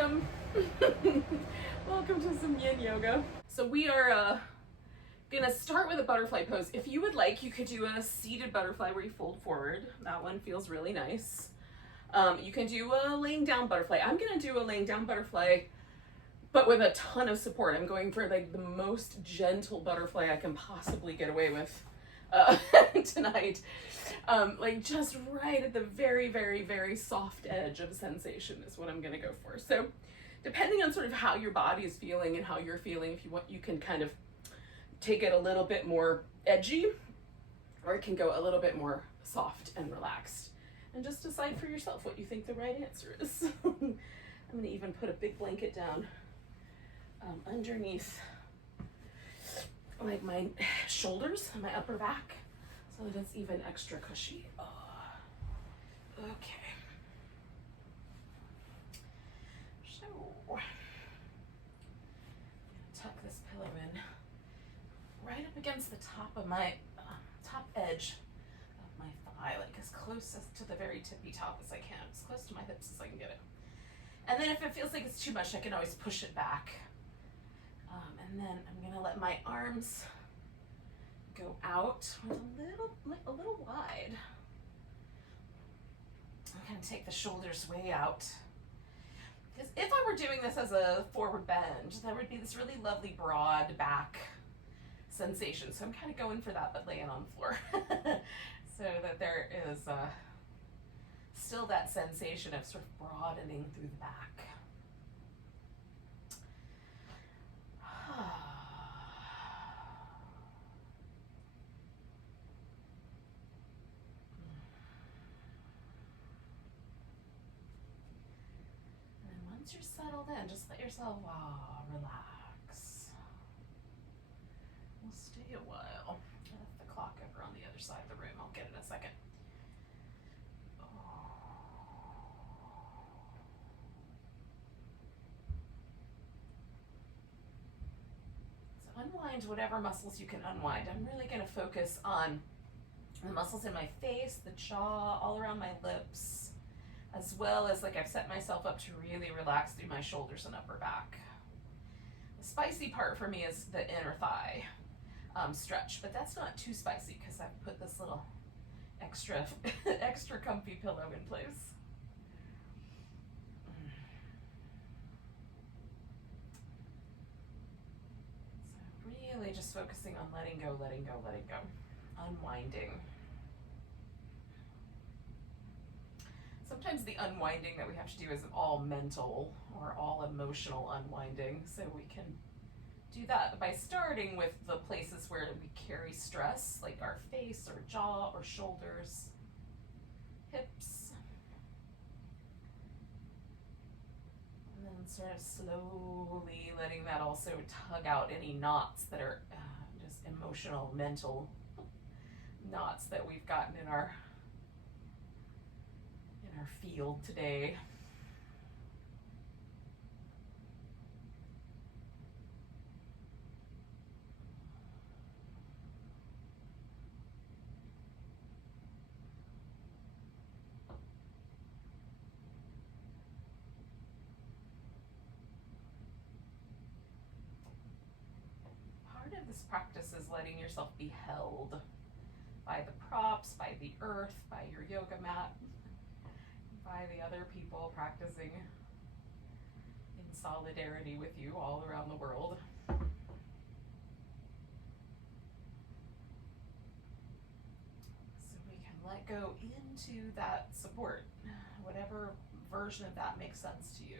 welcome. Welcome to some Yin Yoga. So we are gonna start with a butterfly pose. If you would like, you could do a seated butterfly where you fold forward. That one feels really nice. You can do a laying down butterfly. I'm gonna do a laying down butterfly, but with a ton of support. I'm going for like the most gentle butterfly I can possibly get away with tonight. Like just right at the very, very, very soft edge of sensation is what I'm gonna go for. So depending on sort of how your body is feeling and how you're feeling, if you want, you can kind of take it a little bit more edgy, or it can go a little bit more soft and relaxed. And just decide for yourself what you think the right answer is. I'm gonna even put a big blanket down underneath like my shoulders and my upper back, so that it's even extra cushy. Oh. Okay. So, tuck this pillow in right up against the top of my top edge of my thigh, like as close as to the very tippy top as I can, as close to my hips as I can get it. And then if it feels like it's too much, I can always push it back. And then I'm gonna let my arms go out with a little wide. I'm gonna take the shoulders way out. Because if I were doing this as a forward bend, that would be this really lovely broad back sensation. So I'm kind of going for that, but laying on the floor. So that there is still that sensation of sort of broadening through the back. Once you're settled in, just let yourself relax. We'll stay a while. I left the clock over on the other side of the room. I'll get it in a second. So unwind whatever muscles you can unwind. I'm really going to focus on the muscles in my face, the jaw, all around my lips, as well as like I've set myself up to really relax through my shoulders and upper back. The spicy part for me is the inner thigh stretch, but that's not too spicy because I've put this little extra comfy pillow in place. So really just focusing on letting go, unwinding. Sometimes the unwinding that we have to do is all mental or all emotional unwinding. So we can do that by starting with the places where we carry stress, like our face or jaw or shoulders, hips. And then sort of slowly letting that also tug out any knots that are just emotional, mental knots that we've gotten in our field today. Part of this practice is letting yourself be held by the props, by the earth, by your yoga mat, by the other people practicing in solidarity with you all around the world. So we can let go into that support, whatever version of that makes sense to you.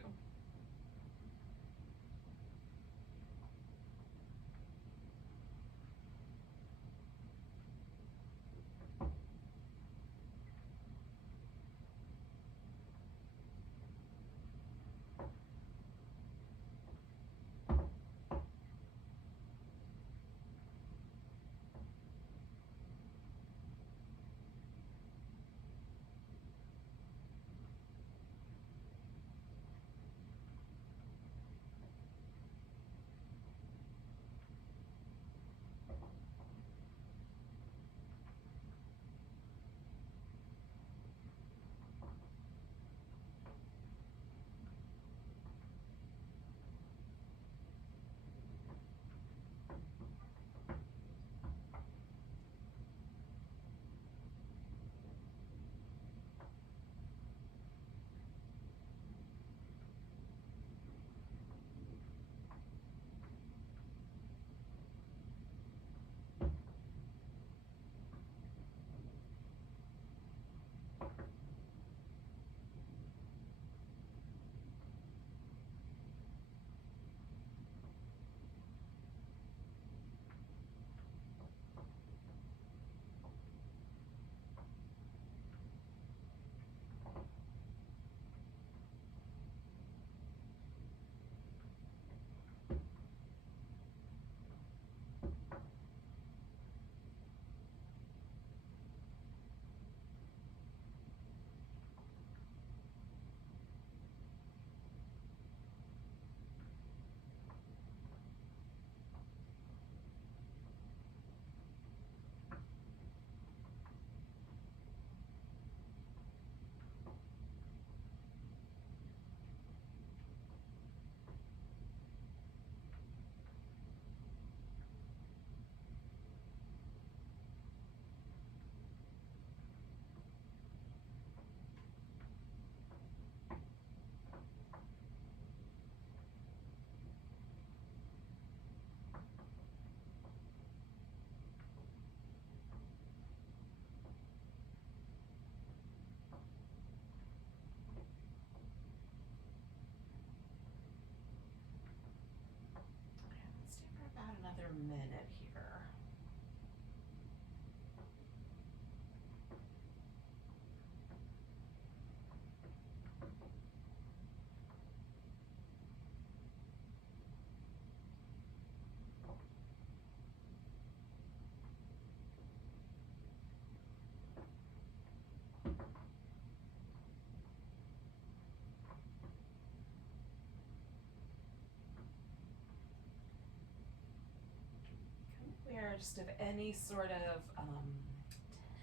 just if any sort of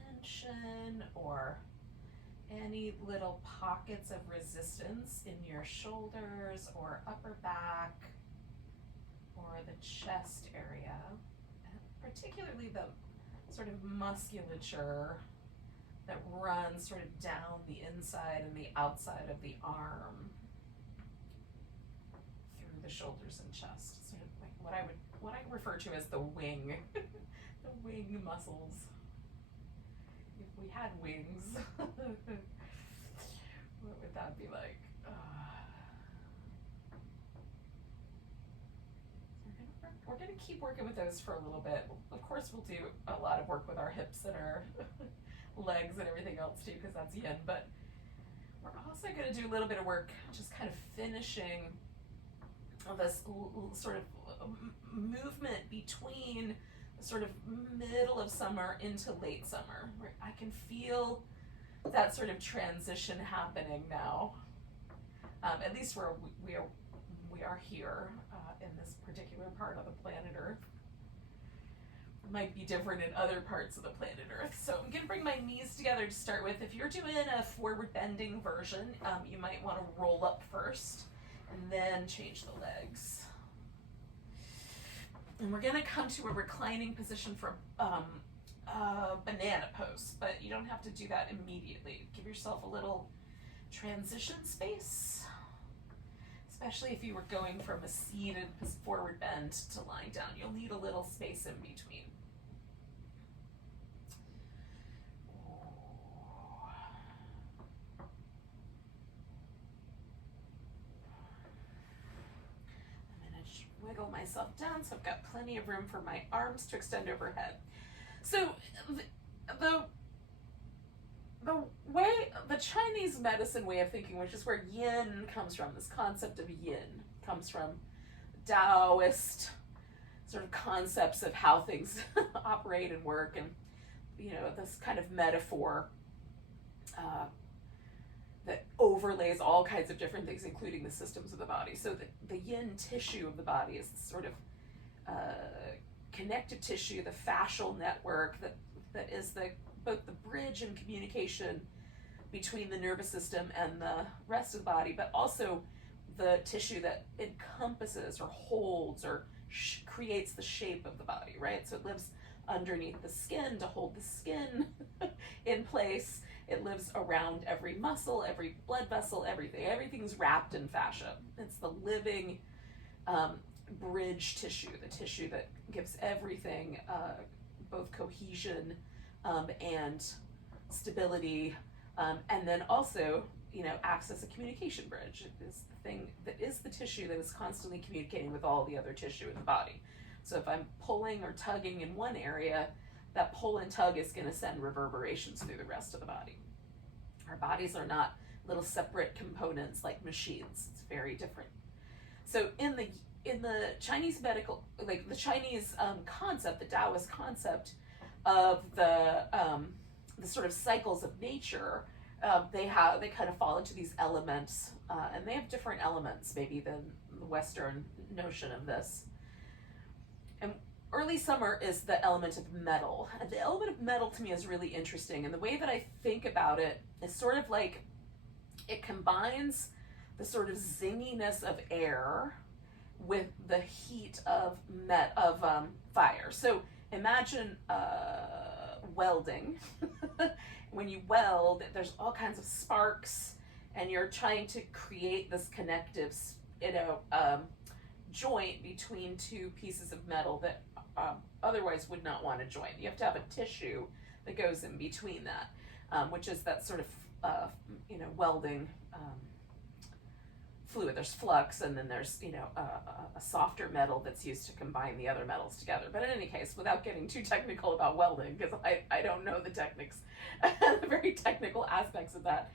tension or any little pockets of resistance in your shoulders or upper back or the chest area, and particularly the sort of musculature that runs sort of down the inside and the outside of the arm through the shoulders and chest, sort of like what I refer to as the wing, the wing muscles. If we had wings, what would that be like? We're gonna keep working with those for a little bit. Of course, we'll do a lot of work with our hips and our legs and everything else too, because that's yin, but we're also gonna do a little bit of work just kind of finishing this sort of movement between the sort of middle of summer into late summer, where I can feel that sort of transition happening now, at least where we are here in this particular part of the planet Earth. It might be different in other parts of the planet Earth. So I'm gonna bring my knees together to start with. If you're doing a forward bending version, you might want to roll up first and then change the legs. And we're gonna come to a reclining position for banana pose, but you don't have to do that immediately. Give yourself a little transition space, especially if you were going from a seated forward bend to lying down. You'll need a little space in between. I'm gonna just wiggle myself down so I've got plenty of room for my arms to extend overhead. So the Chinese medicine way of thinking, which is where yin comes from, this concept of yin comes from Taoist sort of concepts of how things operate and work, and this kind of metaphor that overlays all kinds of different things, including the systems of the body. So the yin tissue of the body is sort of connective tissue, the fascial network that is both the bridge and communication between the nervous system and the rest of the body, but also the tissue that encompasses or holds or creates the shape of the body, right? So it lives underneath the skin to hold the skin in place. It lives around every muscle, every blood vessel, everything. Everything's wrapped in fascia. It's the living bridge tissue, the tissue that gives everything both cohesion and stability, and then also, acts as a communication bridge. It is the thing that is the tissue that is constantly communicating with all the other tissue in the body. So if I'm pulling or tugging in one area, that pull and tug is going to send reverberations through the rest of the body. Our bodies are not little separate components like machines. It's very different. So in the Chinese medical, like the Chinese concept, the Taoist concept of the sort of cycles of nature, they kind of fall into these elements, and they have different elements maybe than the Western notion of this. And early summer is the element of metal, and the element of metal to me is really interesting. And the way that I think about it is sort of like it combines the sort of zinginess of air with the heat of fire. So imagine welding. When you weld, there's all kinds of sparks, and you're trying to create this connective, joint between two pieces of metal that otherwise would not want to join. You have to have a tissue that goes in between that, which is that sort of welding fluid. There's flux, and then there's a softer metal that's used to combine the other metals together. But in any case, without getting too technical about welding, because I don't know the techniques, the very technical aspects of that,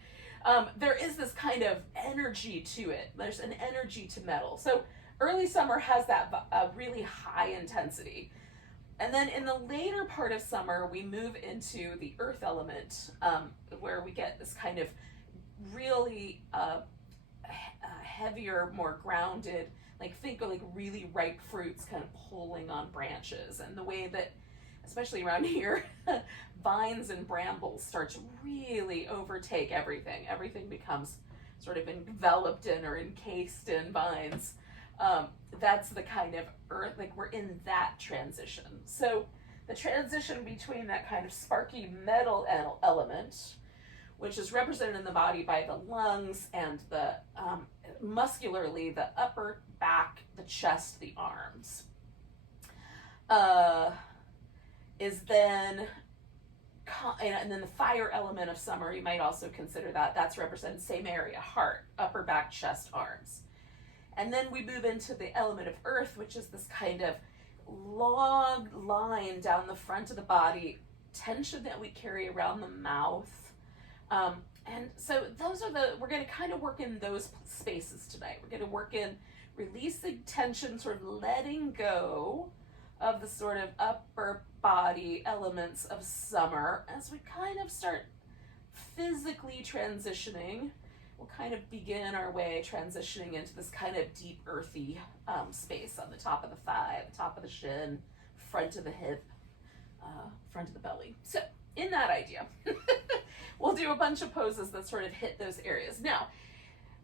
there is this kind of energy to it. There's an energy to metal. So early summer has that really high intensity. And then in the later part of summer, we move into the earth element, where we get this kind of really heavier, more grounded, think of really ripe fruits kind of pulling on branches. And the way that especially around here, vines and brambles start to really overtake everything. Everything becomes sort of enveloped in or encased in vines. That's the kind of earth, like we're in that transition. So the transition between that kind of sparky metal element, which is represented in the body by the lungs and the muscularly the upper back, the chest, the arms, is then, and then the fire element of summer, you might also consider that. That's represented same area, heart, upper back, chest, arms. And then we move into the element of earth, which is this kind of long line down the front of the body, tension that we carry around the mouth. And so those are we're going to kind of work in those spaces tonight. We're going to work in releasing tension, sort of letting go of the sort of upper body elements of summer as we kind of start physically transitioning. We'll kind of begin our way transitioning into this kind of deep earthy space on the top of the thigh, the top of the shin, front of the hip, front of the belly. So in that idea, we'll do a bunch of poses that sort of hit those areas. Now,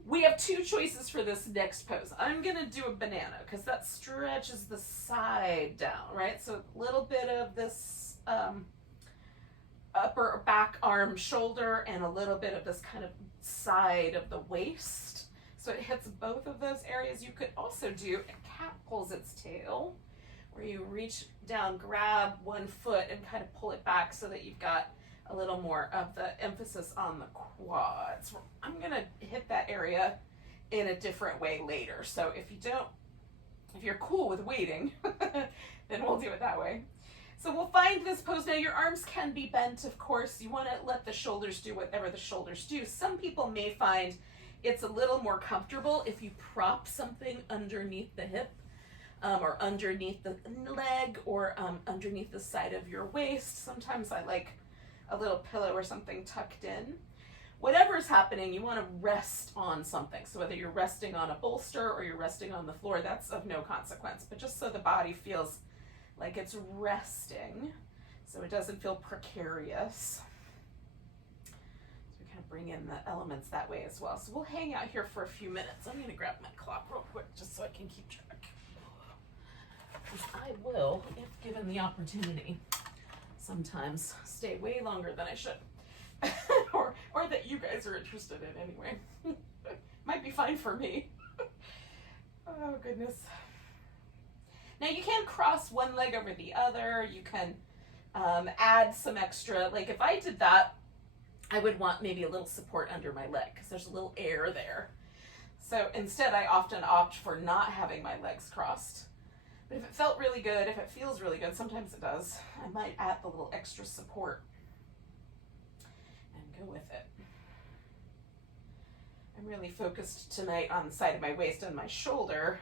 we have two choices for this next pose. I'm gonna do a banana because that stretches the side down, right? So a little bit of this upper back, arm, shoulder, and a little bit of this kind of side of the waist. So it hits both of those areas. You could also do a cat pulls its tail, where you reach down, grab one foot, and kind of pull it back so that you've got a little more of the emphasis on the quads. I'm gonna hit that area in a different way later. So if you're cool with waiting, then we'll do it that way. So we'll find this pose. Now your arms can be bent, of course. You wanna let the shoulders do whatever the shoulders do. Some people may find it's a little more comfortable if you prop something underneath the hip, or underneath the leg, or underneath the side of your waist. Sometimes I like a little pillow or something tucked in. Whatever is happening, you want to rest on something. So whether you're resting on a bolster or you're resting on the floor, that's of no consequence. But just so the body feels like it's resting, so it doesn't feel precarious. So we kind of bring in the elements that way as well. So we'll hang out here for a few minutes. I'm going to grab my clock real quick just so I can keep track. I will, if given the opportunity, sometimes stay way longer than I should. or that you guys are interested in anyway. Might be fine for me. Oh goodness. Now you can cross one leg over the other. You can add some extra, like if I did that, I would want maybe a little support under my leg because there's a little air there. So instead I often opt for not having my legs crossed. But if it felt really good, if it feels really good, sometimes it does, I might add the little extra support and go with it. I'm really focused tonight on the side of my waist and my shoulder,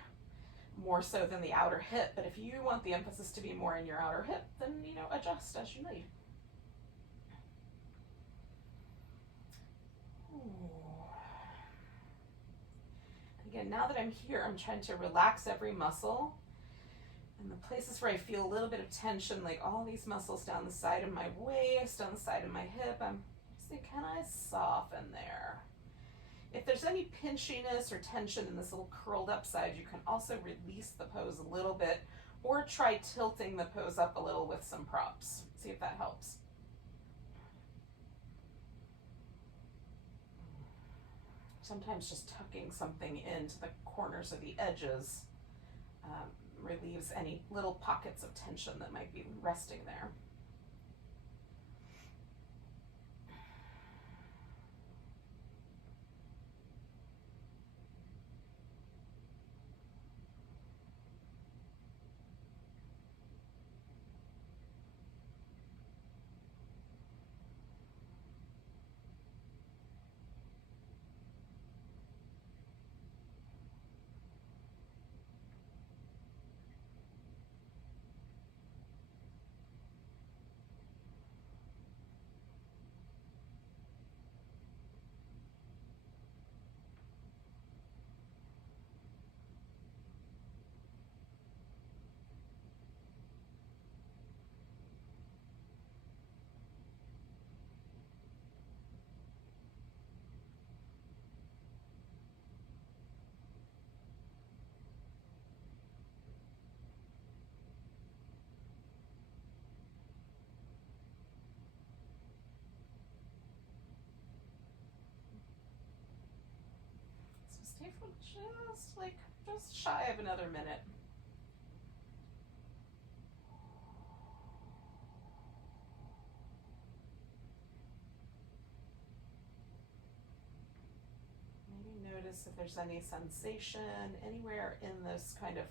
more so than the outer hip. But if you want the emphasis to be more in your outer hip, then, adjust as you need. Again, now that I'm here, I'm trying to relax every muscle. And the places where I feel a little bit of tension, like all these muscles down the side of my waist, on the side of my hip, I'm just saying, can I soften there? If there's any pinchiness or tension in this little curled up side, you can also release the pose a little bit or try tilting the pose up a little with some props. See if that helps. Sometimes just tucking something into the corners or the edges relieves any little pockets of tension that might be resting there. just shy of another minute. Maybe notice if there's any sensation anywhere in this kind of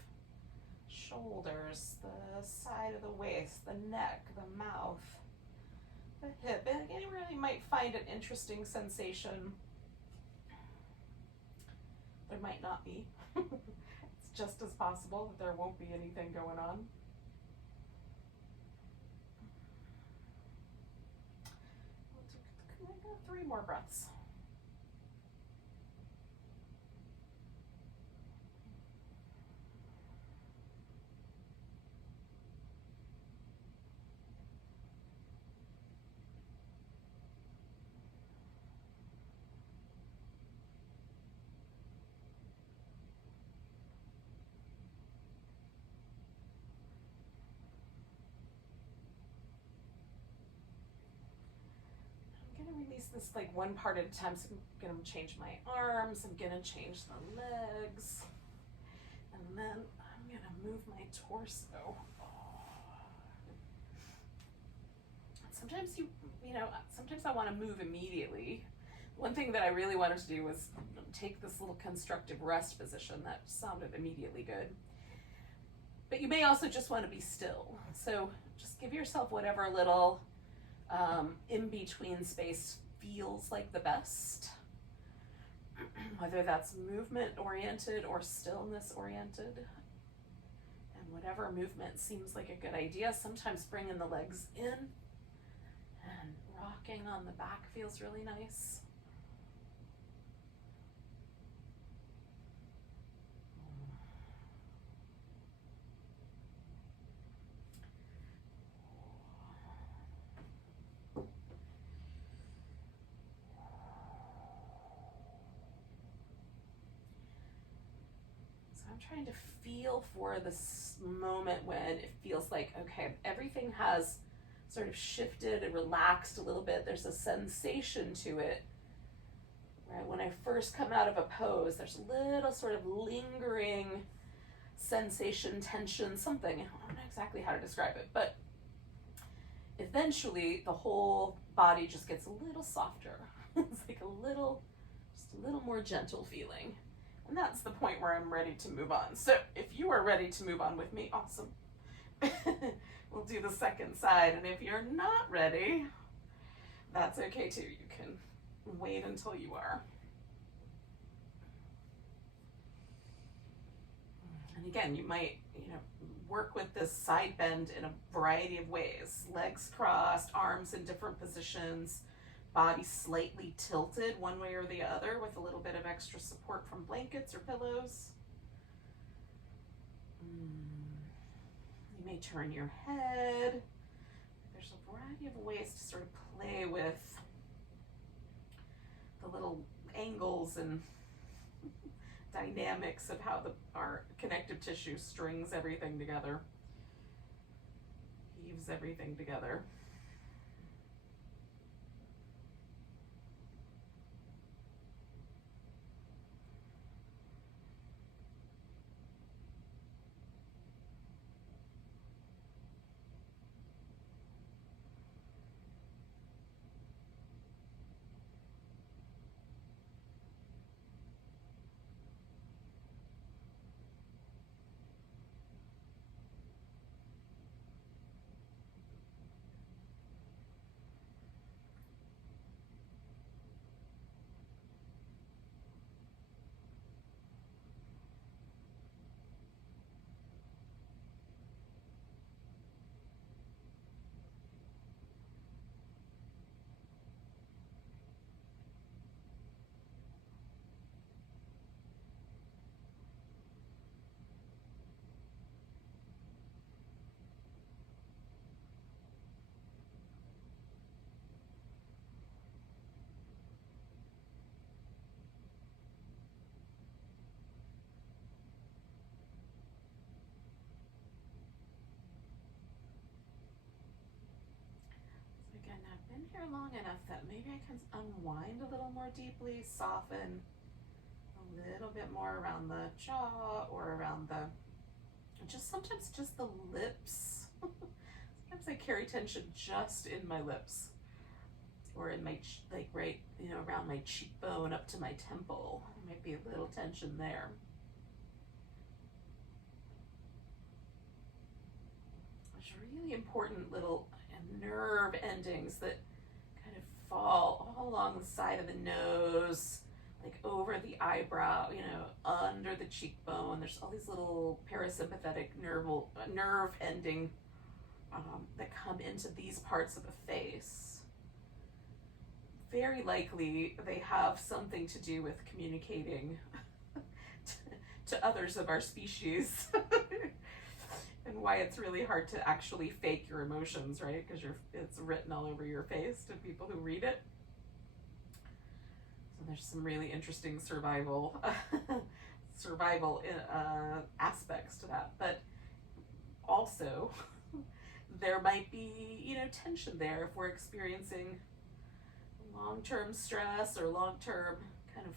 shoulders, the side of the waist, the neck, the mouth, the hip. And again, you really might find an interesting sensation. There might not be. It's just as possible that there won't be anything going on. We'll do 3 more breaths. I'm gonna release this like one part at a time. So I'm gonna change my arms, I'm gonna change the legs, and then I'm gonna move my torso. Sometimes sometimes I want to move immediately. One thing that I really wanted to do was take this little constructive rest position. That sounded immediately good. But you may also just want to be still. So just give yourself whatever little in-between space feels like the best. Whether that's movement-oriented or stillness-oriented. And whatever movement seems like a good idea. Sometimes bringing the legs in and rocking on the back feels really nice. I'm trying to feel for this moment when it feels like, okay, everything has sort of shifted and relaxed a little bit. There's a sensation to it. Right? When I first come out of a pose, there's a little sort of lingering sensation, tension, something. I don't know exactly how to describe it, but eventually the whole body just gets a little softer. It's like just a little more gentle feeling. And that's the point where I'm ready to move on. So if you are ready to move on with me, awesome. We'll do the second side. And if you're not ready, that's okay too. You can wait until you are. And again, you might, work with this side bend in a variety of ways. Legs crossed, arms in different positions, body slightly tilted one way or the other with a little bit of extra support from blankets or pillows. You may turn your head. There's a variety of ways to sort of play with the little angles and dynamics of how our connective tissue strings everything together, heaves everything together. Again, I've been here long enough that maybe I can unwind a little more deeply, soften a A little bit more around the jaw or around the, sometimes just the lips. Sometimes I carry tension just in my lips or in my, like right, around my cheekbone up to my temple. There might be a little tension there. There's really important little nerve endings that kind of fall all along the side of the nose, like over the eyebrow, under the cheekbone. There's all these little parasympathetic nerve ending that come into these parts of the face. Very likely they have something to do with communicating to others of our species. And why it's really hard to actually fake your emotions, right? Because it's written all over your face to people who read it. So there's some really interesting survival aspects to that. But also, there might be, tension there if we're experiencing long-term stress or long-term kind of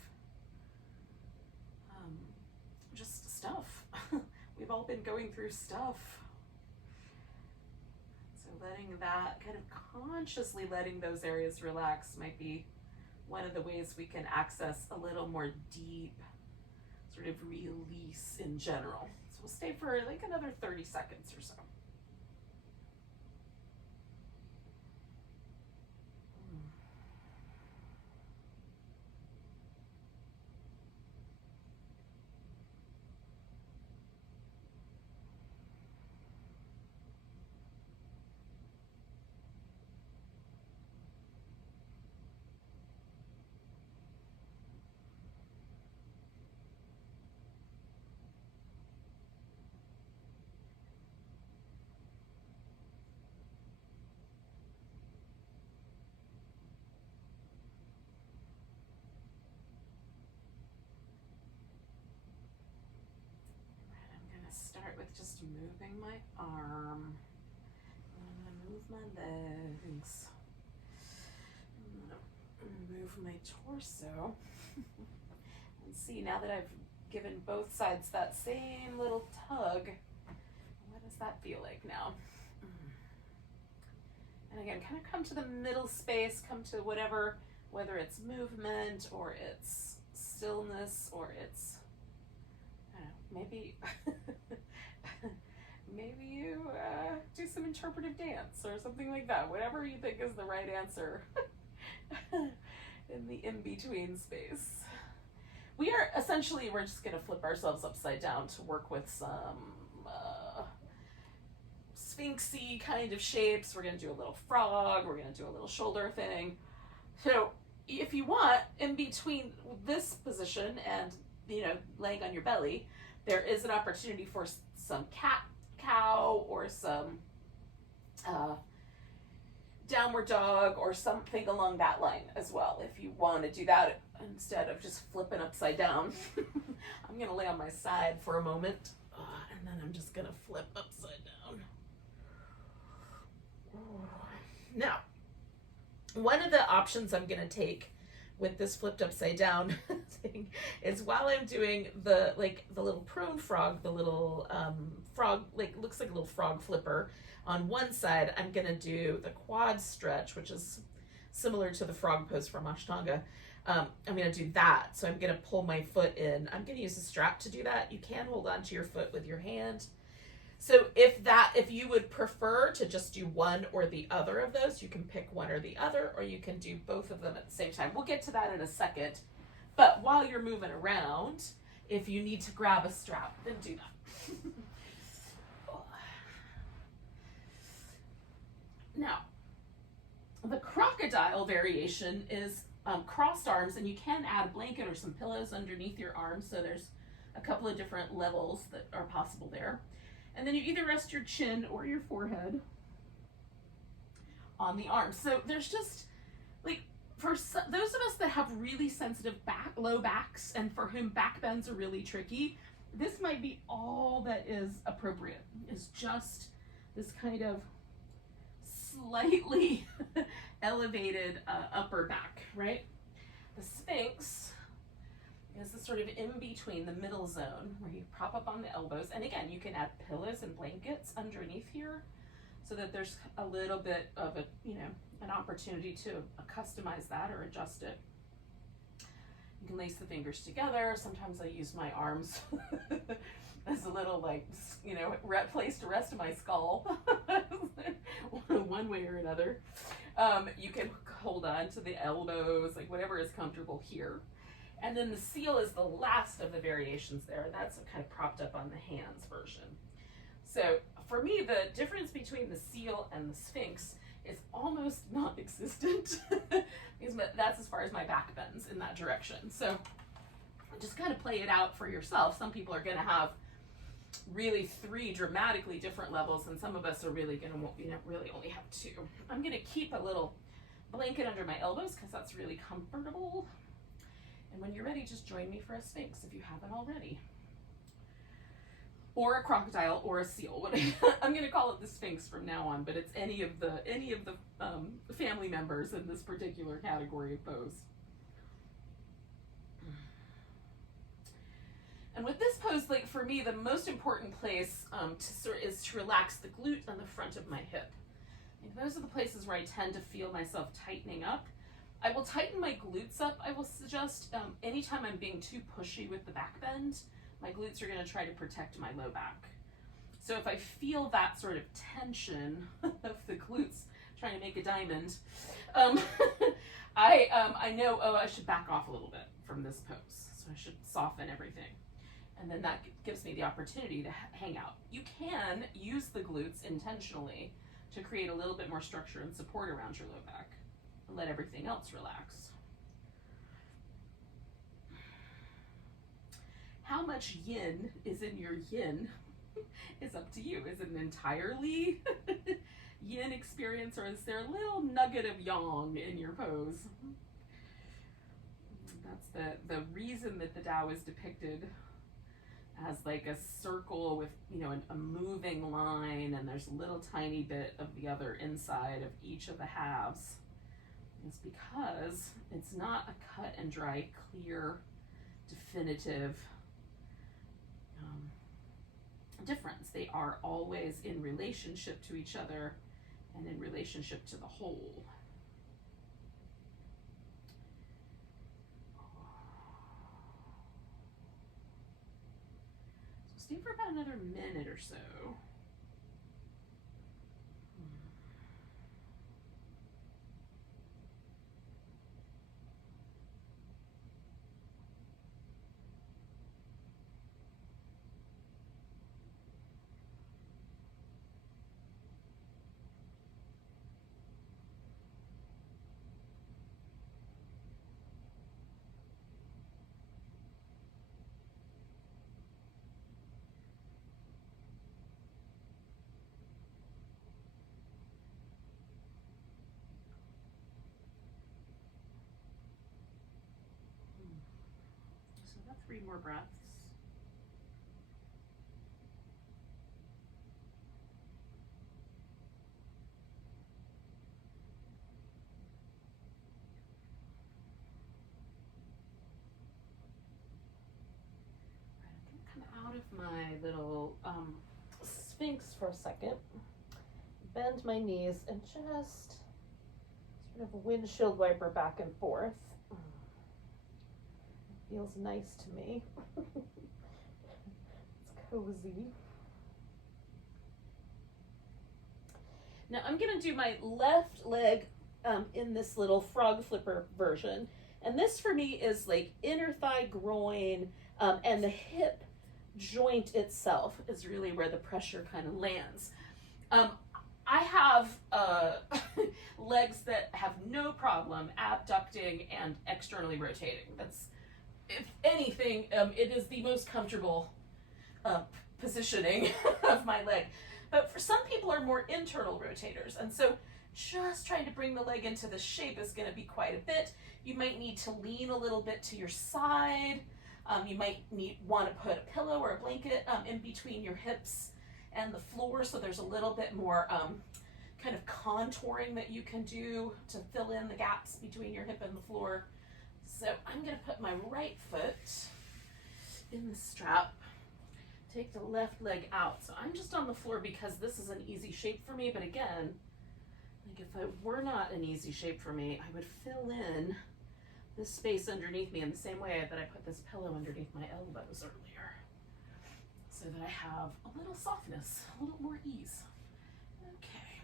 just stuff. We've all been going through stuff. So letting that, kind of consciously letting those areas relax might be one of the ways we can access a little more deep sort of release in general. So we'll stay for like another 30 seconds or so. Start with just moving my arm. I'm going to move my legs. I'm going to move my torso. And see, now that I've given both sides that same little tug, what does that feel like now? And again, kind of come to the middle space, come to whatever, whether it's movement or it's stillness or it's, I don't know, maybe you do some interpretive dance or something like that. Whatever you think is the right answer in the in-between space. We're just going to flip ourselves upside down to work with some sphinxy kind of shapes. We're going to do a little frog. We're going to do a little shoulder thing. So if you want, in between this position and, laying on your belly, there is an opportunity for some cat-cow or some downward dog or something along that line as well. If you want to do that instead of just flipping upside down. I'm going to lay on my side for a moment and then I'm just going to flip upside down. Now, one of the options I'm going to take with this flipped upside down thing is while I'm doing the little prone frog, the little frog, looks like a little frog flipper on one side, I'm gonna do the quad stretch, which is similar to the frog pose from Ashtanga. I'm gonna do that. So I'm gonna pull my foot in. I'm gonna use a strap to do that. You can hold on to your foot with your hand. So if you would prefer to just do one or the other of those, you can pick one or the other, or you can do both of them at the same time. We'll get to that in a second. But while you're moving around, if you need to grab a strap, then do that. Now, the crocodile variation is crossed arms, and you can add a blanket or some pillows underneath your arms. So there's a couple of different levels that are possible there. And then you either rest your chin or your forehead on the arms. So there's just, for those of us that have really sensitive low backs, and for whom back bends are really tricky, this might be all that is appropriate, is just this kind of slightly elevated upper back, right? The Sphinx is the sort of in between, the middle zone, where you prop up on the elbows. And again, you can add pillows and blankets underneath here so that there's a little bit of a, an opportunity to customize that or adjust it. You can lace the fingers together. Sometimes I use my arms as a little, place to rest my skull, one way or another. You can hold on to the elbows, like whatever is comfortable here. And then the seal is the last of the variations there. That's kind of propped up on the hands version. So for me, the difference between the seal and the Sphinx is almost non-existent because that's as far as my back bends in that direction. So just kind of play it out for yourself. Some people are going to have really 3 dramatically different levels, and some of us are really going to really only have 2. I'm going to keep a little blanket under my elbows because that's really comfortable. And when you're ready, just join me for a Sphinx if you haven't already. Or a crocodile or a seal. I'm going to call it the Sphinx from now on, but it's any of the family members in this particular category of pose. And with this pose, like for me, the most important place is to relax the glute and the front of my hip. And those are the places where I tend to feel myself tightening up. I will tighten my glutes up. I will suggest anytime I'm being too pushy with the back bend, my glutes are going to try to protect my low back. So if I feel that sort of tension of the glutes trying to make a diamond, I know, I should back off a little bit from this pose. So I should soften everything. And then that gives me the opportunity to hang out. You can use the glutes intentionally to create a little bit more structure and support around your low back and let everything else relax. How much yin is in your yin is up to you. Is it an entirely yin experience, or is there a little nugget of yang in your pose? That's the reason that the Tao is depicted as like a circle with, a moving line, and there's a little tiny bit of the other inside of each of the halves. It's because it's not a cut and dry, clear, definitive difference. They are always in relationship to each other and in relationship to the whole. So stay for about another minute or so. So about 3 more breaths. Come out of my little Sphinx for a second. Bend my knees and just sort of a windshield wiper back and forth. Feels nice to me. It's cozy. Now I'm going to do my left leg in this little frog flipper version. And this for me is like inner thigh, groin, and the hip joint itself is really where the pressure kind of lands. I have legs that have no problem abducting and externally rotating. That's, if anything, it is the most comfortable positioning of my leg. But for some people are more internal rotators, and so just trying to bring the leg into the shape is going to be quite a bit. You might need to lean a little bit to your side. You might want to put a pillow or a blanket in between your hips and the floor, so there's a little bit more kind of contouring that you can do to fill in the gaps between your hip and the floor. So I'm gonna put my right foot in the strap, take the left leg out. So I'm just on the floor because this is an easy shape for me, but again, like if it were not an easy shape for me, I would fill in this space underneath me in the same way that I put this pillow underneath my elbows earlier, so that I have a little softness, a little more ease. Okay,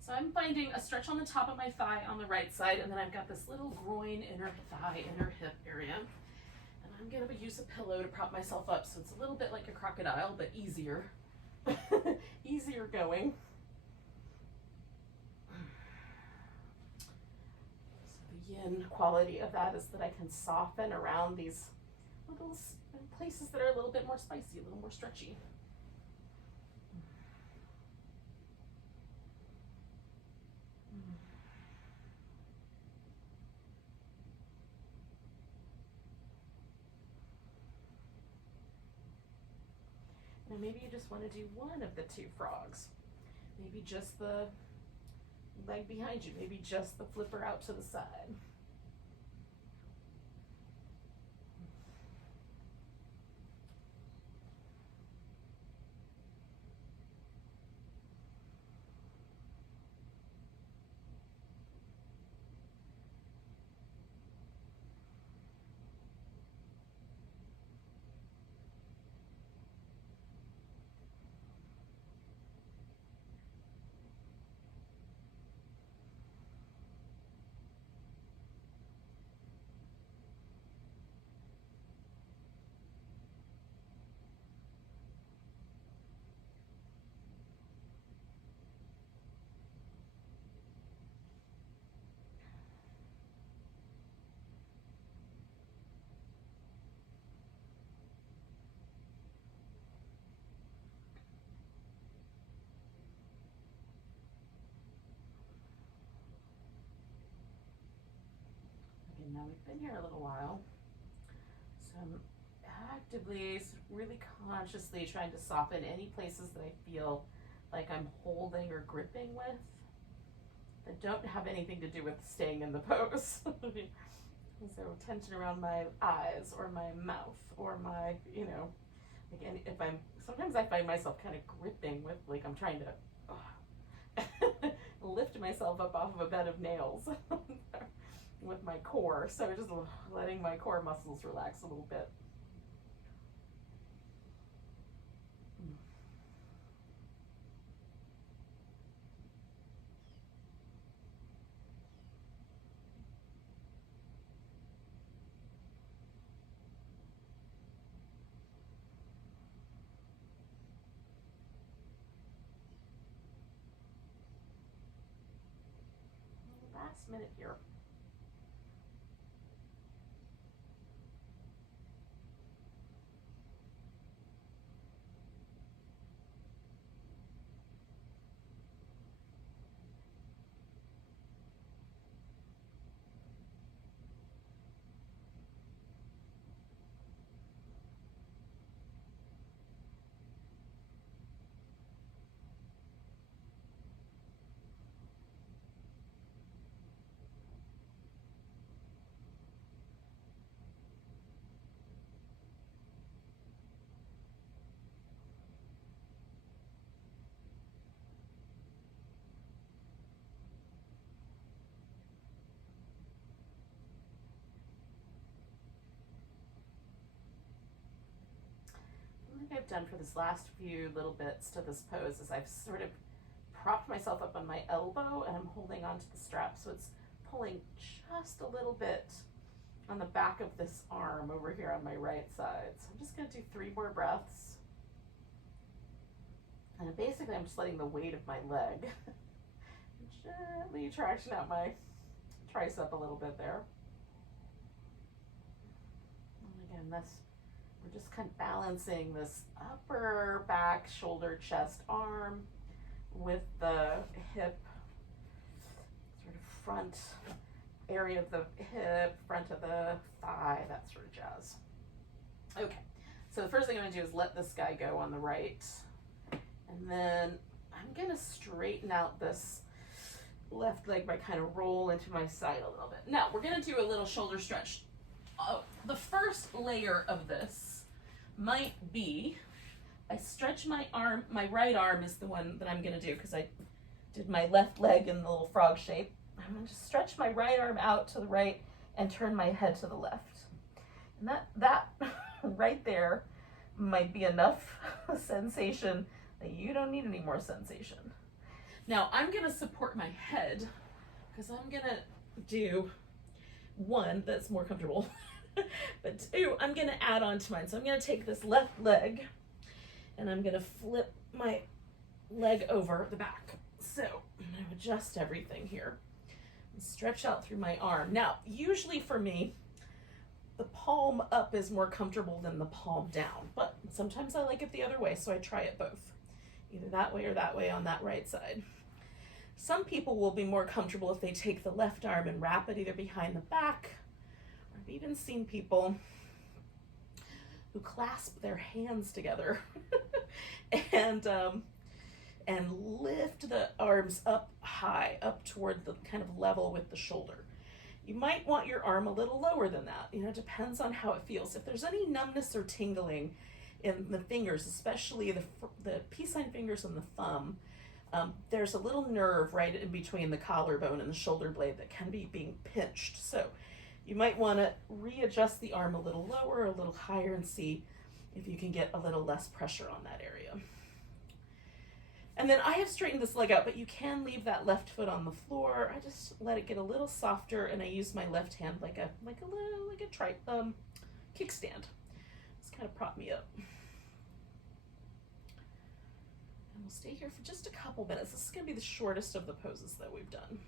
so I'm finding a stretch on the top of my thigh on the right side, and then I've got this little groin, inner thigh, inner hip area. And I'm gonna use a pillow to prop myself up, so it's a little bit like a crocodile, but easier, easier going. So the yin quality of that is that I can soften around these little places that are a little bit more spicy, a little more stretchy. Now maybe you just want to do one of the two frogs. Maybe just the leg behind you, maybe just the flipper out to the side. Now we've been here a little while, so I'm actively, really consciously trying to soften any places that I feel like I'm holding or gripping with that don't have anything to do with staying in the pose. So tension around my eyes or my mouth or my, like if I'm, sometimes I find myself kind of gripping with, like I'm trying to lift myself up off of a bed of nails. With my core, so just letting my core muscles relax a little bit. Last minute here. I've done for this last few little bits to this pose is I've sort of propped myself up on my elbow and I'm holding onto the strap, so it's pulling just a little bit on the back of this arm over here on my right side. So I'm just going to do 3 more breaths, and basically I'm just letting the weight of my leg gently traction out my tricep a little bit there. And again, we're just kind of balancing this upper back, shoulder, chest, arm with the hip, sort of front area of the hip, front of the thigh, that sort of jazz. Okay, so the first thing I'm gonna do is let this guy go on the right. And then I'm gonna straighten out this left leg might kind of roll into my side a little bit. Now we're gonna do a little shoulder stretch. The first layer of this might be, I stretch my arm, my right arm is the one that I'm gonna do because I did my left leg in the little frog shape. I'm gonna just stretch my right arm out to the right and turn my head to the left. And that right there might be enough sensation that you don't need any more sensation. Now I'm gonna support my head because I'm gonna do one that's more comfortable, but two, I'm gonna add on to mine. So I'm gonna take this left leg and I'm gonna flip my leg over the back. So I'm gonna adjust everything here and stretch out through my arm. Now, usually for me, the palm up is more comfortable than the palm down, but sometimes I like it the other way, so I try it both, either that way or that way on that right side. Some people will be more comfortable if they take the left arm and wrap it either behind the back, or I've even seen people who clasp their hands together and lift the arms up high, up toward the kind of level with the shoulder. You might want your arm a little lower than that. You know, it depends on how it feels. If there's any numbness or tingling in the fingers, especially the peace sign fingers and the thumb, there's a little nerve right in between the collarbone and the shoulder blade that can be being pinched. So you might want to readjust the arm a little lower, a little higher, and see if you can get a little less pressure on that area. And then I have straightened this leg out, but you can leave that left foot on the floor. I just let it get a little softer, and I use my left hand like a kickstand. Just kind of prop me up. And we'll stay here for just a couple minutes. This is going to be the shortest of the poses that we've done.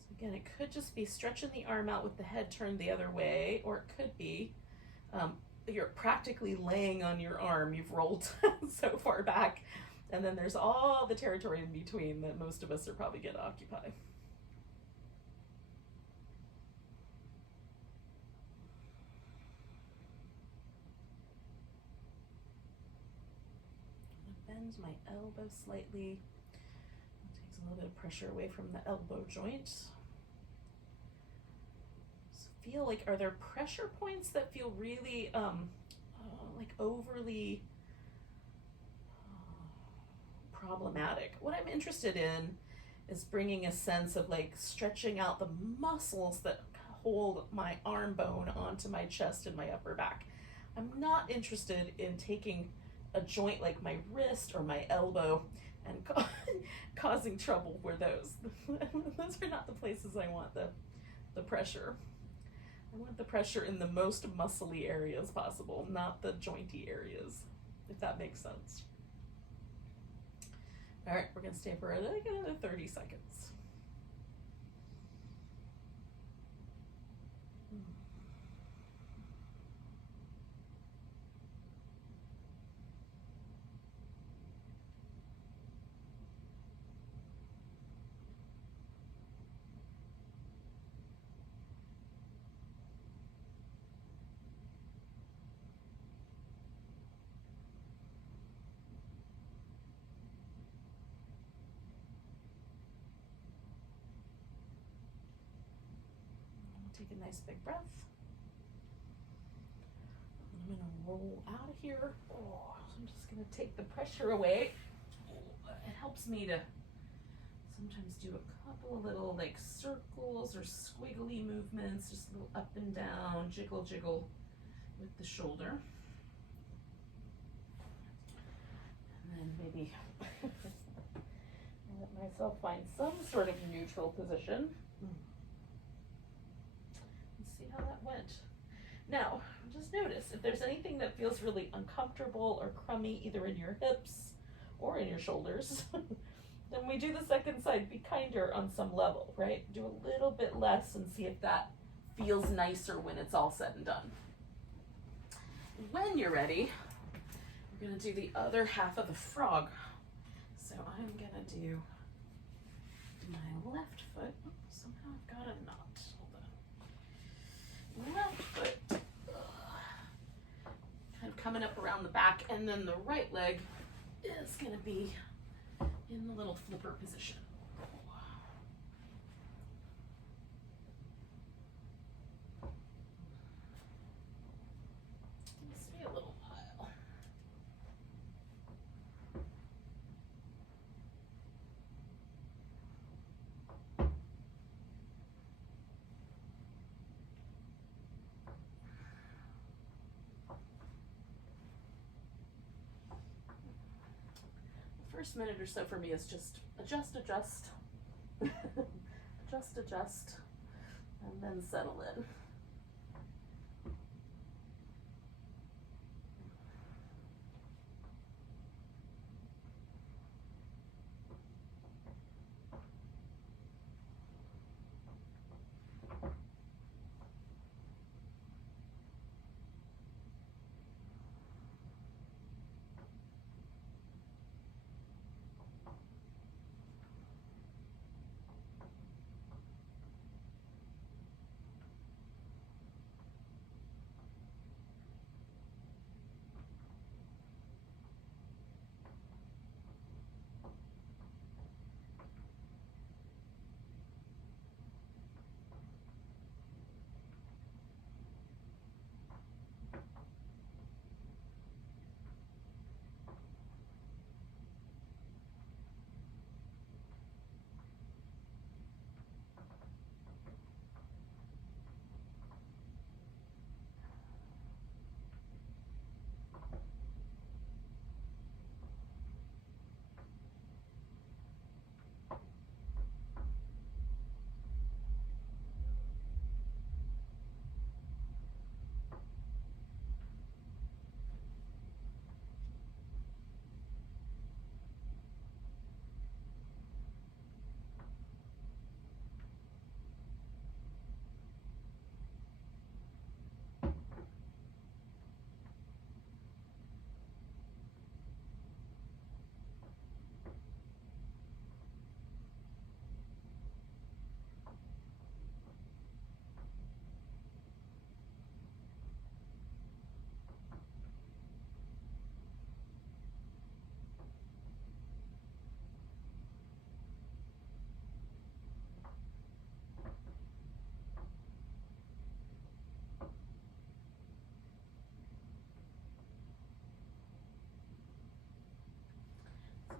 So again, it could just be stretching the arm out with the head turned the other way, or it could be you're practically laying on your arm. You've rolled so far back, and then there's all the territory in between that most of us are probably going to occupy. Bend my elbow slightly. It takes a little bit of pressure away from the elbow joint. Feel like, are there pressure points that feel really like overly problematic? What I'm interested in is bringing a sense of like stretching out the muscles that hold my arm bone onto my chest and my upper back. I'm not interested in taking a joint like my wrist or my elbow and causing trouble where those are not the places I want the pressure. I want the pressure in the most muscly areas possible, not the jointy areas, if that makes sense. All right, we're gonna stay for like another 30 seconds. Take a nice big breath. I'm gonna roll out of here. Oh, I'm just gonna take the pressure away. It helps me to sometimes do a couple of little like circles or squiggly movements, just a little up and down, jiggle, jiggle with the shoulder. And then maybe let myself find some sort of neutral position. See how that went. Now, just notice if there's anything that feels really uncomfortable or crummy either in your hips or in your shoulders, then we do the second side. Be kinder on some level, right? Do a little bit less and see if that feels nicer when it's all said and done. When you're ready, we're gonna do the other half of the frog. So I'm gonna do my left foot. Oh, somehow I've got a knot. Left foot, kind of coming up around the back, and then the right leg is going to be in the little flipper position. Stay a little while. First minute or so for me is just adjust, adjust, and then settle in.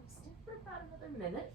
Stay for about another minute.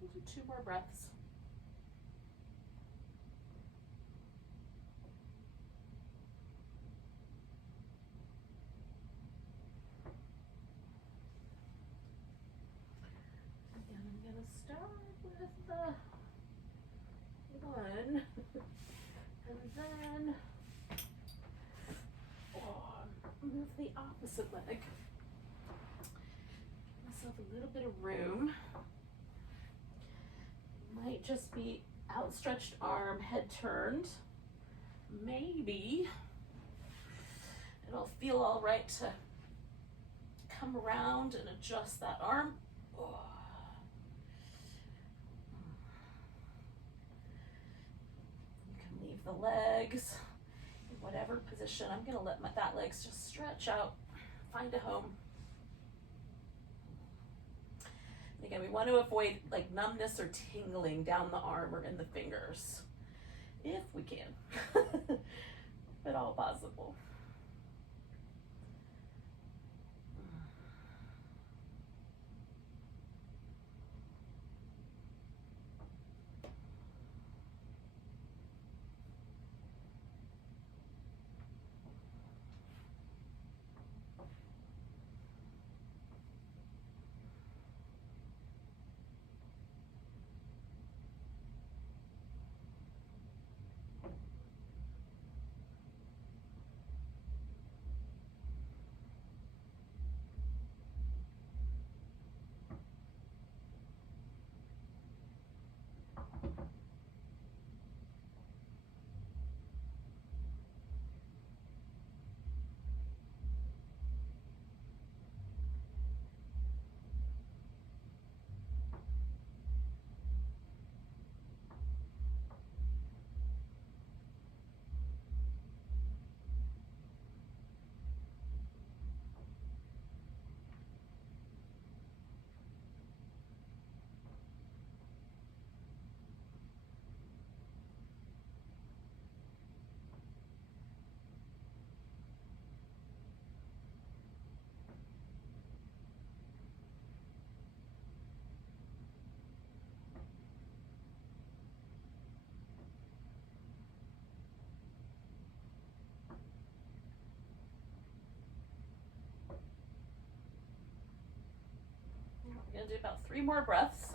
We'll do 2 more breaths. Again, I'm going to start with the 1, and then move the opposite leg. Give myself a little bit of room. Might just be outstretched arm, head turned. Maybe it'll feel all right to come around and adjust that arm. You can leave the legs in whatever position. I'm going to let that legs just stretch out, find a home. Again, we want to avoid like numbness or tingling down the arm or in the fingers, if we can, if at all possible. gonna do about 3 more breaths.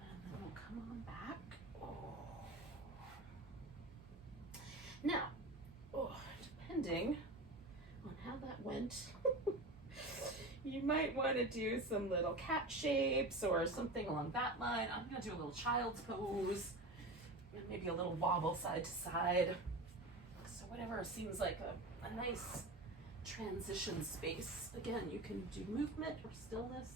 And then we'll come on back. Oh. Now, depending on how that went, you might want to do some little cat shapes or something along that line. I'm going to do a little child's pose and maybe a little wobble side to side. So whatever seems like a nice transition space. Again, you can do movement or stillness,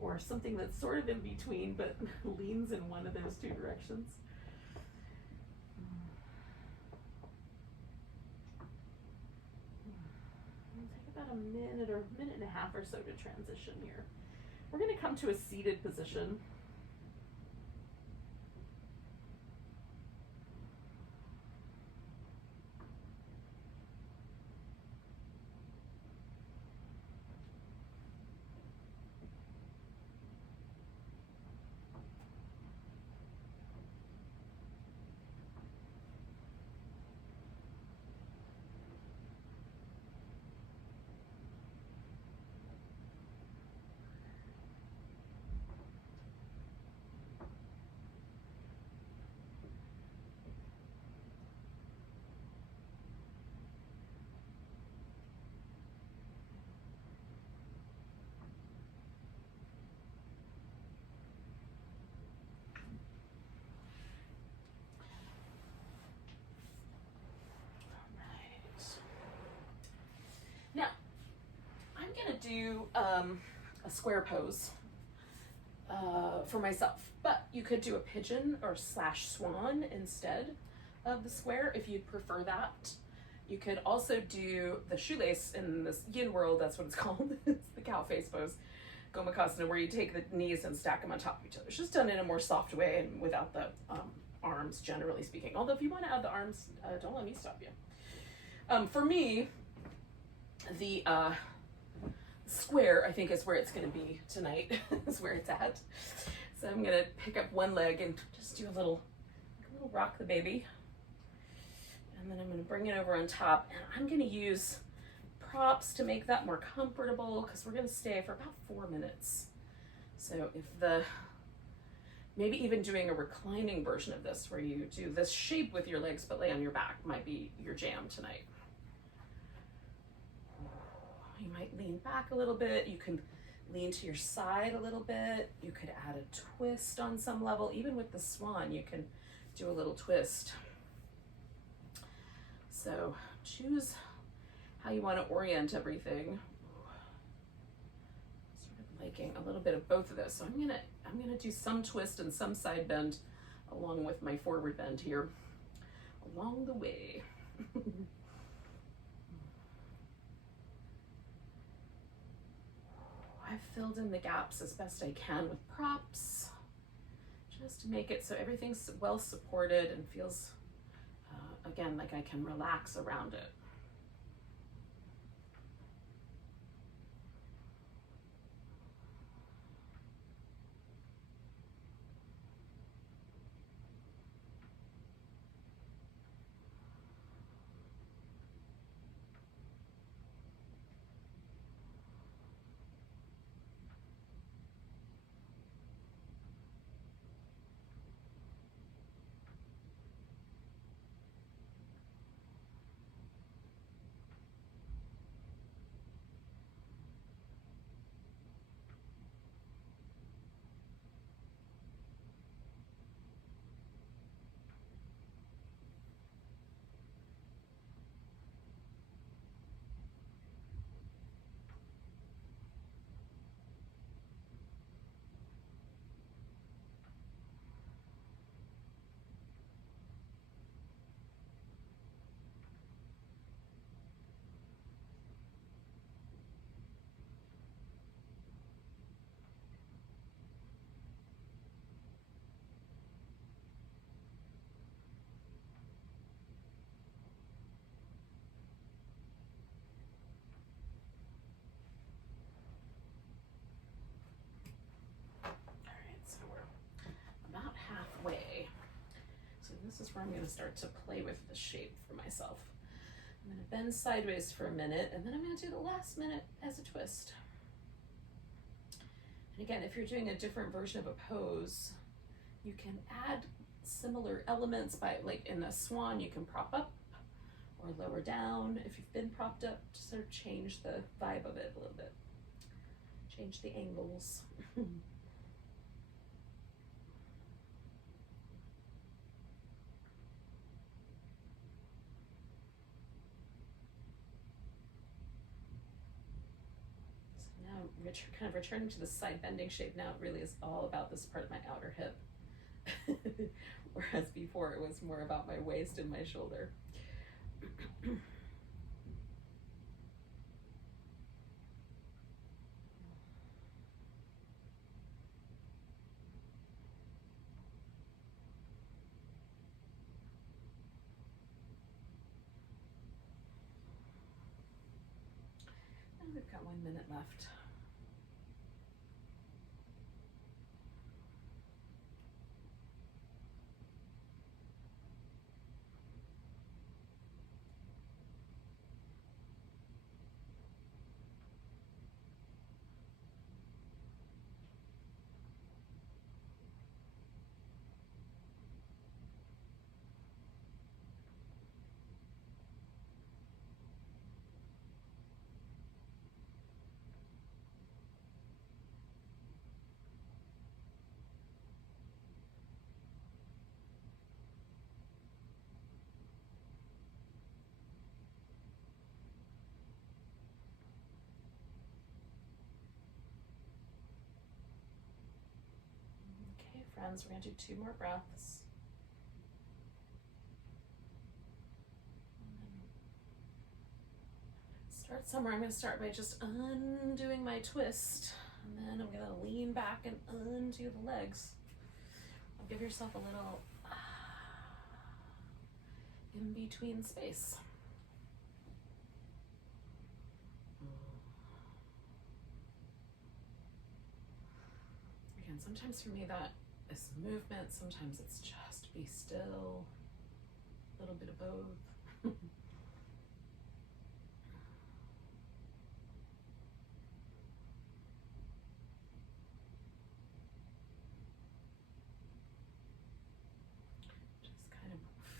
or something that's sort of in between but leans in one of those 2 directions. About a minute or a minute and a half or so to transition here. We're going to come to a seated position. Now, I'm going to do a square pose for myself, but you could do a pigeon or / swan instead of the square if you'd prefer that. You could also do the shoelace in this yin world, that's what it's called. It's the cow face pose, gomakasana, where you take the knees and stack them on top of each other. It's just done in a more soft way and without the arms, generally speaking. Although if you want to add the arms, don't let me stop you. For me, the square, I think, is where it's going to be tonight, is where it's at. So I'm going to pick up one leg and just do a little rock the baby. And then I'm going to bring it over on top. And I'm going to use props to make that more comfortable because we're going to stay for about 4 minutes. So if maybe even doing a reclining version of this where you do this shape with your legs but lay on your back might be your jam tonight. You might lean back a little bit. You can lean to your side a little bit. You could add a twist on some level. Even with the swan, you can do a little twist. So choose how you want to orient everything. Sort of liking a little bit of both of those. So I'm gonna do some twist and some side bend along with my forward bend here along the way. I've filled in the gaps as best I can with props, just to make it so everything's well supported and feels, again, like I can relax around it. where I'm going to start to play with the shape for myself. I'm going to bend sideways for a minute, and then I'm going to do the last minute as a twist. And again, if you're doing a different version of a pose, you can add similar elements by, like in the swan, you can prop up or lower down. If you've been propped up, just sort of change the vibe of it a little bit. Change the angles. Kind of returning to the side bending shape now, it really is all about this part of my outer hip. Whereas before it was more about my waist and my shoulder. And we've got 1 minute left. Okay, friends, we're going to do 2 more breaths. Start somewhere. I'm going to start by just undoing my twist, and then I'm going to lean back and undo the legs. Give yourself a little in between space. Again, sometimes for me that is movement, sometimes it's just be still, a little bit of both.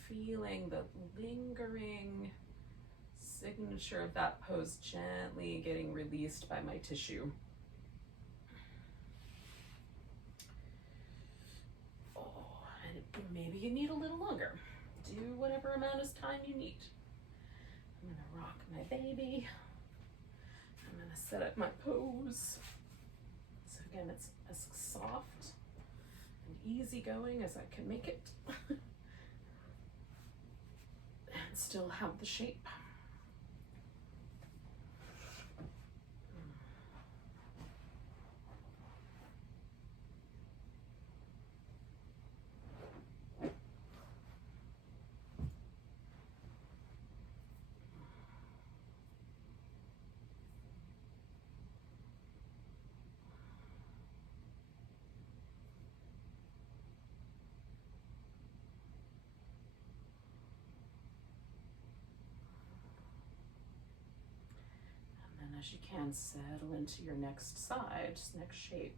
Feeling the lingering signature of that pose gently getting released by my tissue. Oh, and maybe you need a little longer. Do whatever amount of time you need. I'm gonna rock my baby. I'm gonna set up my pose. So again, it's as soft and easygoing as I can make it. Still have the shape. As you can, settle into your next side, next shape.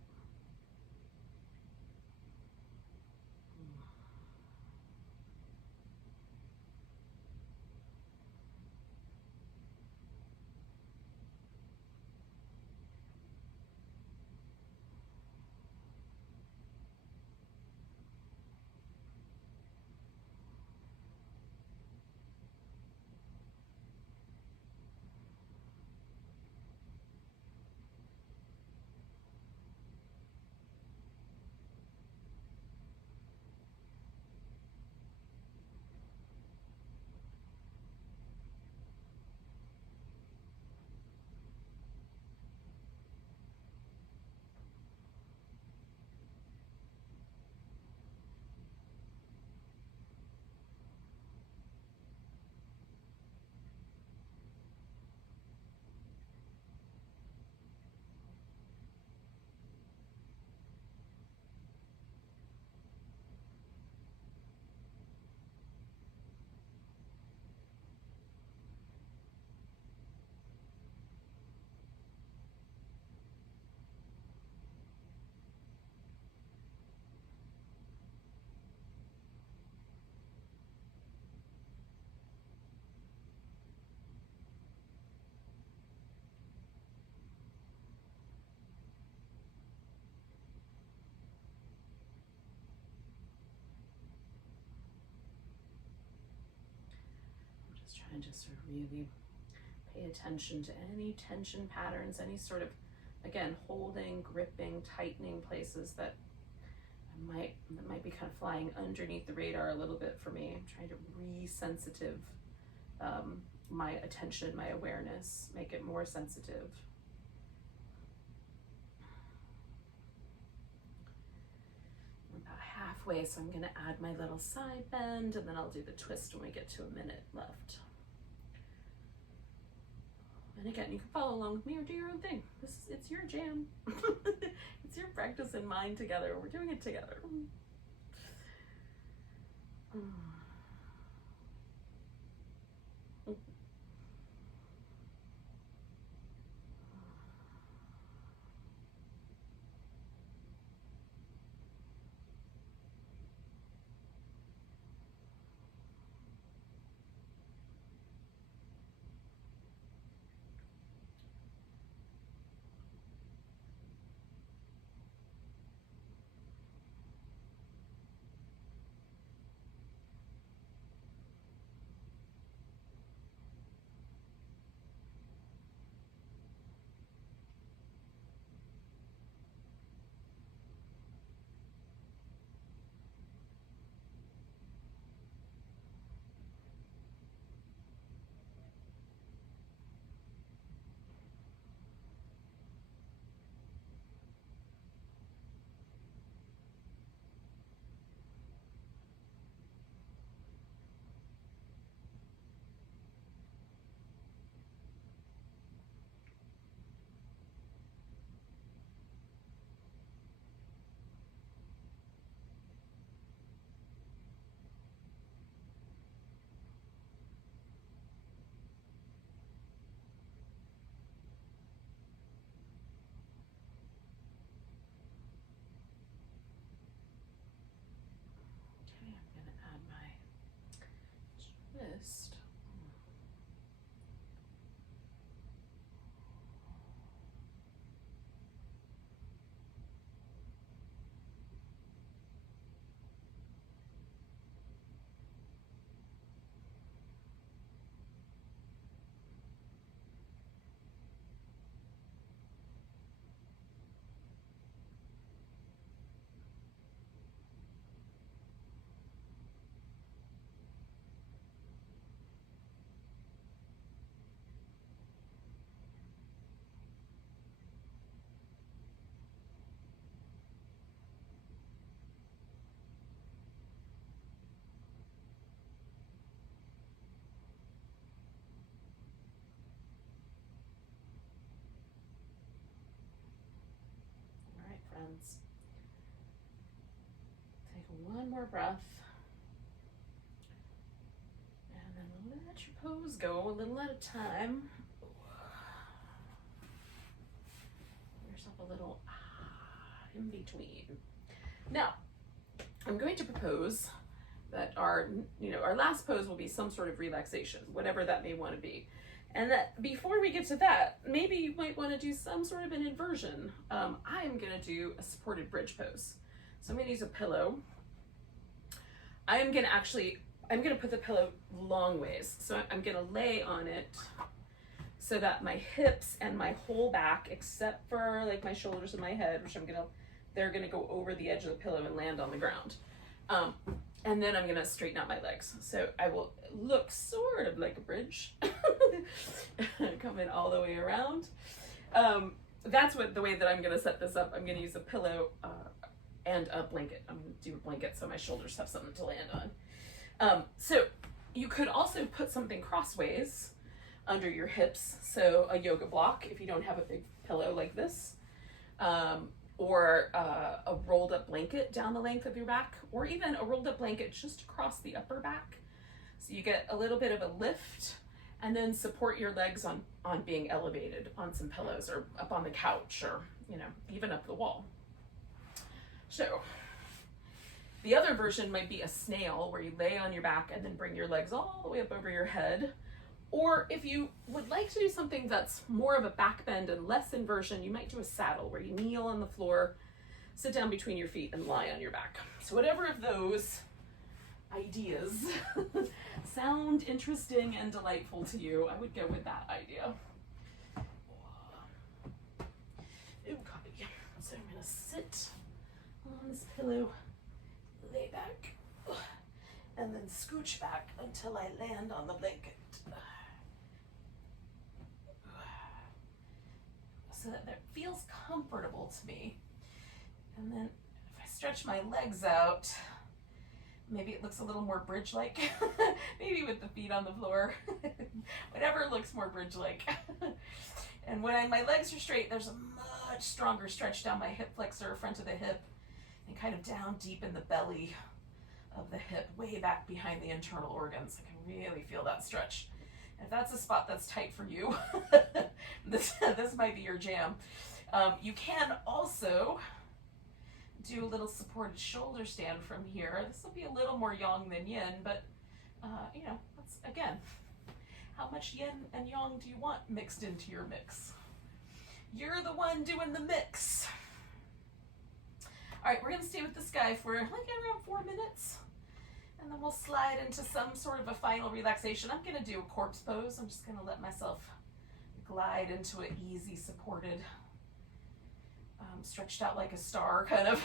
trying to sort of really pay attention to any tension patterns, any sort of, again, holding, gripping, tightening places that might be kind of flying underneath the radar a little bit for me. I'm trying to re-sensitive my attention, my awareness, make it more sensitive. I'm about halfway, so I'm going to add my little side bend, and then I'll do the twist when we get to a minute left. And again, you can follow along with me or do your own thing. It's your jam. It's your practice and mine together. We're doing it together. Twist. Friends. Take one more breath. And then let your pose go a little at a time. Give yourself a little in between. Now, I'm going to propose that our last pose will be some sort of relaxation, whatever that may want to be. And that before we get to that, maybe you might want to do some sort of an inversion. I am going to do a supported bridge pose. So I'm going to use a pillow. I'm going to put the pillow long ways. So I'm going to lay on it so that my hips and my whole back, except for like my shoulders and my head, which they're going to go over the edge of the pillow and land on the ground. And then I'm gonna straighten out my legs. So I will look sort of like a bridge, coming all the way around. That's the way that I'm gonna set this up. I'm gonna use a pillow and a blanket. I'm gonna do a blanket so my shoulders have something to land on. So you could also put something crossways under your hips. So a yoga block if you don't have a big pillow like this. Or a rolled up blanket down the length of your back, or even a rolled up blanket just across the upper back. So you get a little bit of a lift, and then support your legs on being elevated on some pillows or up on the couch, or even up the wall. So the other version might be a snail, where you lay on your back and then bring your legs all the way up over your head. Or if you would like to do something that's more of a back bend and less inversion, you might do a saddle, where you kneel on the floor, sit down between your feet, and lie on your back. So whatever of those ideas sound interesting and delightful to you, I would go with that idea. Okay, so I'm gonna sit on this pillow, lay back, and then scooch back until I land on the blanket. So that it feels comfortable to me. And then if I stretch my legs out, maybe it looks a little more bridge-like. Maybe with the feet on the floor. Whatever looks more bridge-like. And when my legs are straight, there's a much stronger stretch down my hip flexor, front of the hip, and kind of down deep in the belly of the hip, way back behind the internal organs. I can really feel that stretch. And if that's a spot that's tight for you, this might be your jam. You can also do a little supported shoulder stand from here. This will be a little more yang than yin, but you know, that's, again, how much yin and yang do you want mixed into your mix? You're the one doing the mix. All right, we're gonna stay with this guy for like around 4 minutes, and then we'll slide into some sort of a final relaxation. I'm gonna do a corpse pose. I'm just gonna let myself glide into an easy supported, stretched out like a star kind of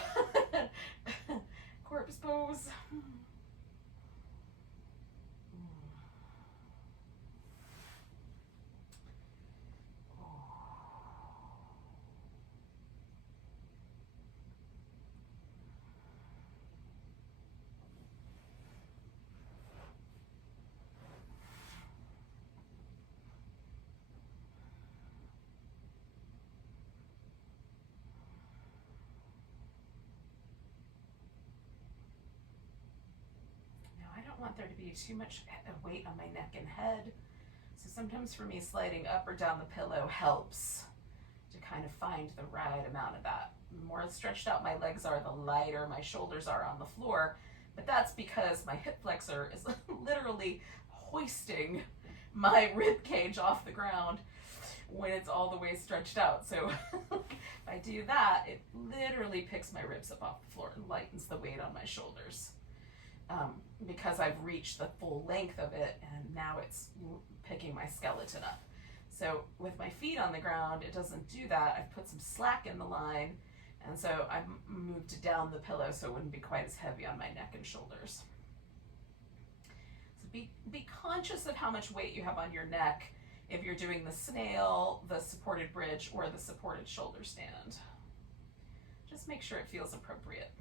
corpse pose. Want there to be too much weight on my neck and head. So sometimes for me, sliding up or down the pillow helps to kind of find the right amount of that. The more stretched out my legs are, the lighter my shoulders are on the floor. But that's because my hip flexor is literally hoisting my rib cage off the ground when it's all the way stretched out. So if I do that, it literally picks my ribs up off the floor and lightens the weight on my shoulders. Because I've reached the full length of it, and now it's picking my skeleton up. So with my feet on the ground, it doesn't do that. I've put some slack in the line, and so I've moved down the pillow so it wouldn't be quite as heavy on my neck and shoulders. So be conscious of how much weight you have on your neck if you're doing the snail, the supported bridge, or the supported shoulder stand. Just make sure it feels appropriate.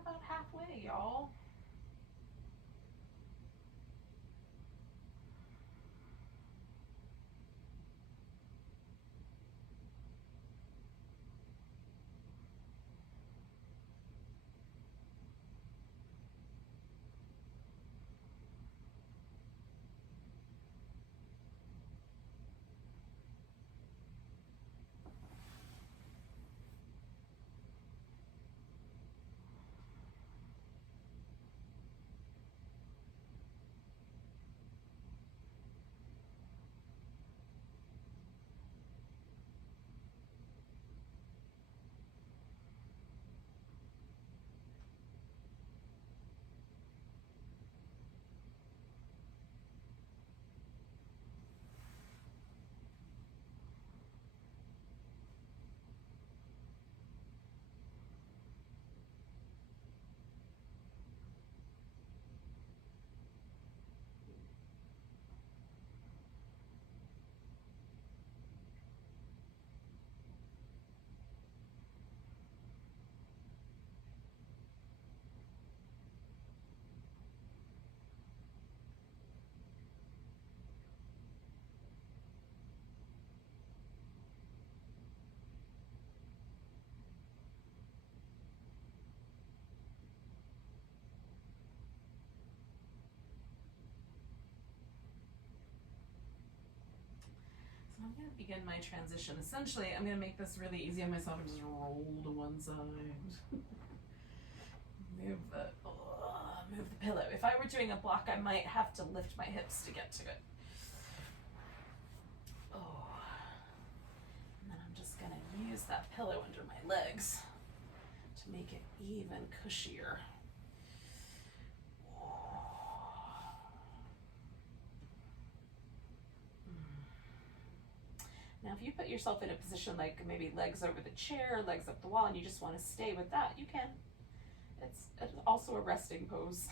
About halfway, y'all. I'm going to begin my transition. Essentially, I'm going to make this really easy on myself and just roll to one side. Move that move the pillow. If I were doing a block, I might have to lift my hips to get to it. Oh. And then I'm just gonna use that pillow under my legs to make it even cushier. Now, if you put yourself in a position like maybe legs over the chair, legs up the wall, and you just want to stay with that, you can. It's also a resting pose.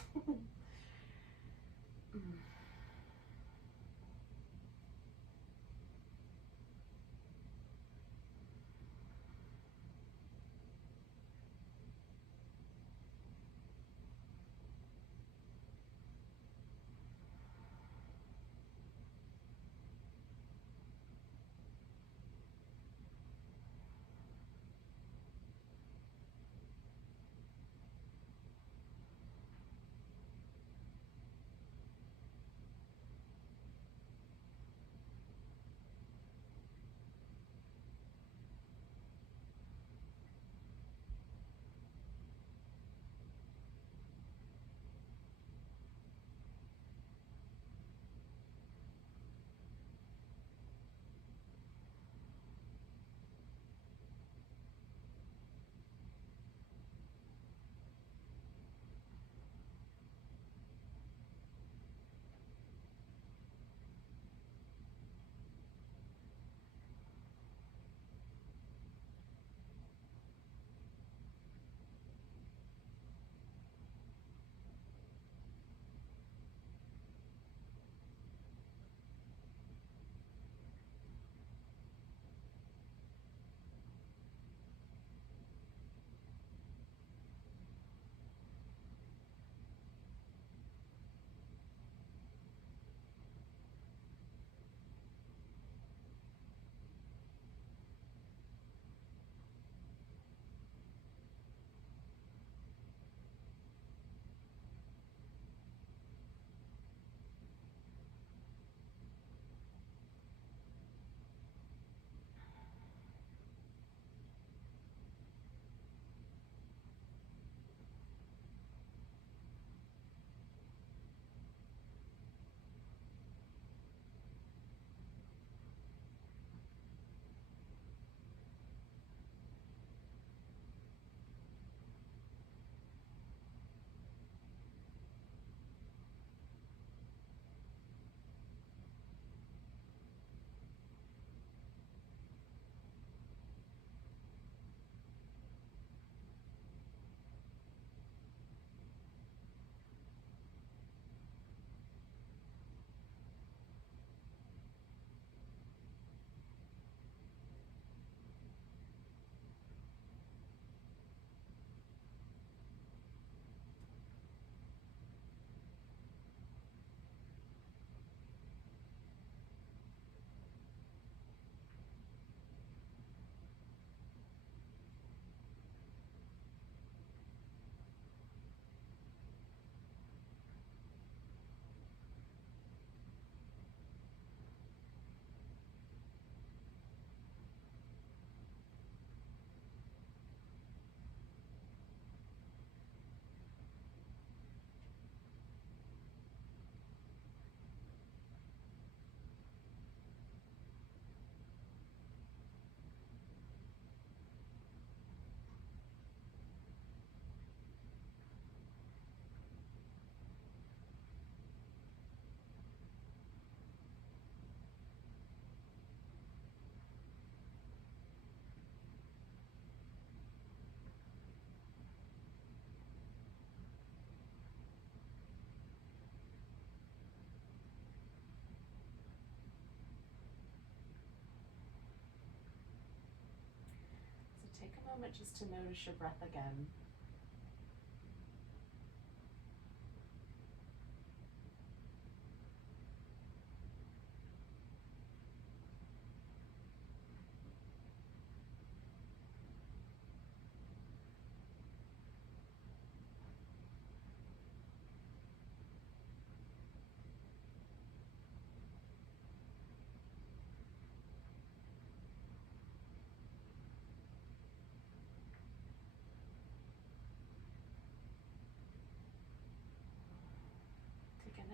Take a moment just to notice your breath again.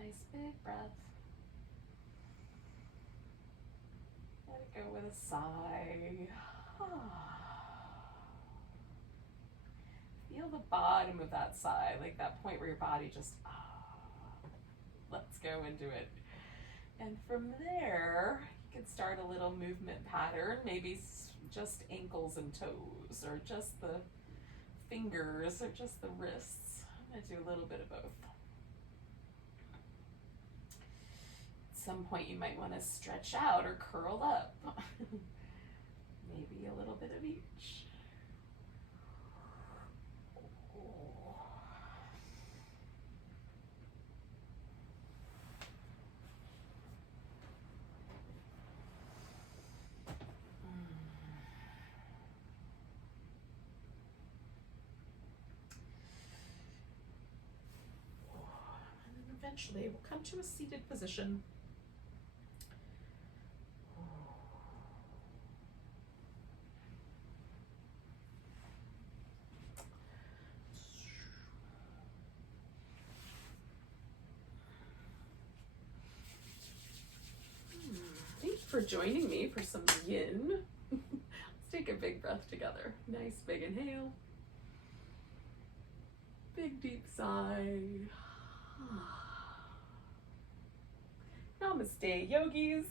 Nice big breath. Let it go with a sigh. Feel the bottom of that sigh, like that point where your body just lets go into it. And from there, you can start a little movement pattern, maybe just ankles and toes, or just the fingers, or just the wrists. I'm going to do a little bit of both. At some point, you might want to stretch out or curl up. Maybe a little bit of each. Eventually, we'll come to a seated position. Thank you for joining me for some yin. Let's take a big breath together. Nice big inhale. Big deep sigh. Namaste Yogis.